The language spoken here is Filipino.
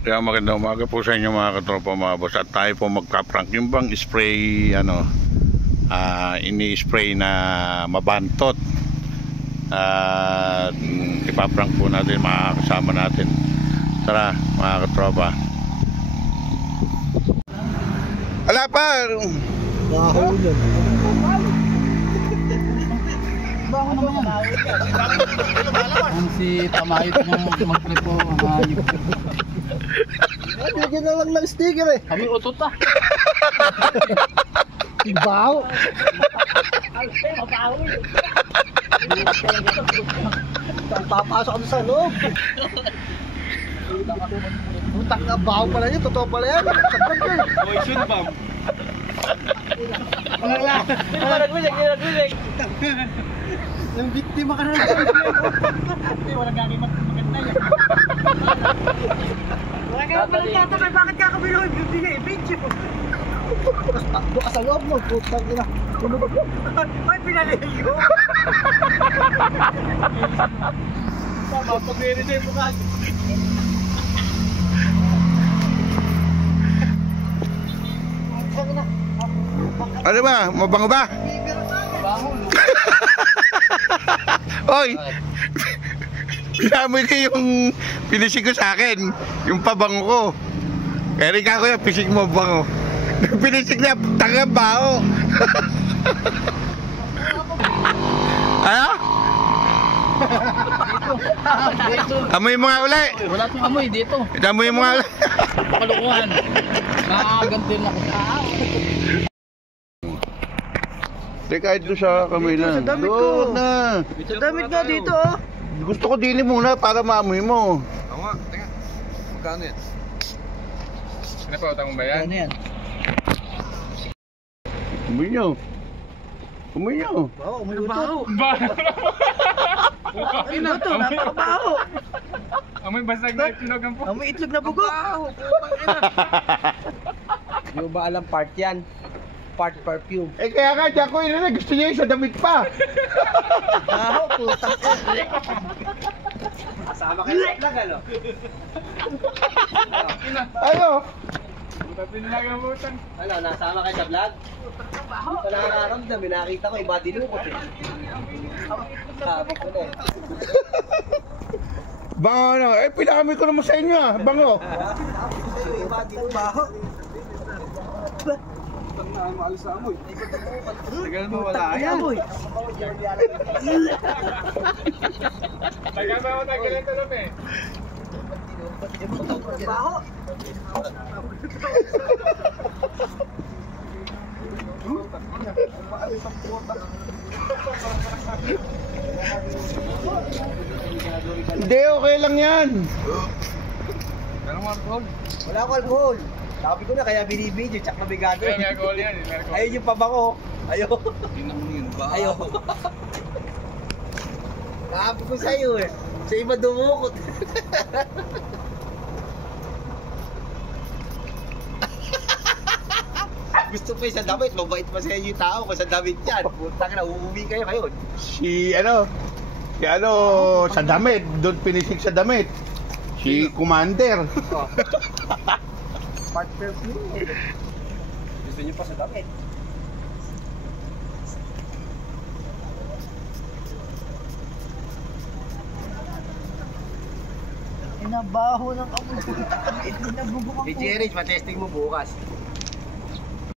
Kaya magandang umaga po sa inyo mga katropa, mga boss. At tayo po magka-prank. Yung bang spray, ini-spray na mabantot. Ipaprank po natin mga kasama natin. Tara mga katropa. Wala pa! Nakahulog. Bago naman yan. Ang si Tamayot mo magkripo ang hayop. Bigyan na lang ng sticker eh. Kami utot ah. Baho. Papasok ako sa loob. Utang na baho pala yun. Totoo pala yan. Sabag yun. Boy, shoot bomb. Nagwilig. Yung biktima ka na lang. Walang gagawin maganda yan. Wala ka naman nagtatakay. Bakit kakabilo yung bibigay? Video. Bukas sa loob mo. Putang ina. Ay, pinaligo. Tama, pag-irin na yung bukas. Ano ba? Mabango ba? Oy! Pinamoy ko yung pinisig ko sa akin. Yung pabango ko. Kaya rin ka ko yung pisig mo bango. Pinisig na tangang bao. Ano? Amoy mo nga uli. Wala tong amoy dito. Amoy mo nga uli. Kalukuhan. Nakagantin ako. Kahit doon sa kamay na. Sa damit ko. Na. Sa damit nga dito oh. Gusto ko dili muna para maamoy mo. Ako nga, teka. Magkano yan? Ano pa, utang mo ba yan? Ano yan? Amoy nyo. Amoy nyo. Baho, umuutot. Ano to? Napakabaho. Amoy basag na itlog ang po. Amoy itlog na bugo. Di mo ba alam part yan? Part perfume. Eh kaya nga, diyan ko yun gusto niya yung sa damit pa. Baho, putang ina. Kasama kayo sa vlog, ano? Ano? Pinagamutan. Ano, nasama kayo sa vlog? Ito nakakaramdam, nakita ko, iba dinukot eh. Sabi ko na eh. Bango ano? Eh pinakami ko naman sa inyo ah. Bango. Iba dinukot. Baho. Maalis sa amoy. Tagal mo wala Ay, amoy. Tagal ba mo tagal ito lang eh. Baho. Hindi, okay lang yan. Anong alcohol? Wala akong alcohol. Sabi ko na, kaya binibidyo, tsak na bigado. May alcohol yan. May alcohol. Ayun yung pabango. Ayaw. Tingnan mo yun ba? Ayaw. Sabi ko sa'yo eh. Sa iba dumukot. Gusto pa yung sa damit, mabait pa sa inyo yung tao kung sa damit yan. Putang na, uuwi kayo ngayon. Si sa damit. Doon pinisig sa damit. Si Commander. Part perfume eh. Gusto nyo pa sa damit. Inabaho ng amoy. Inabugo Si Jerry, matesting mo bukas.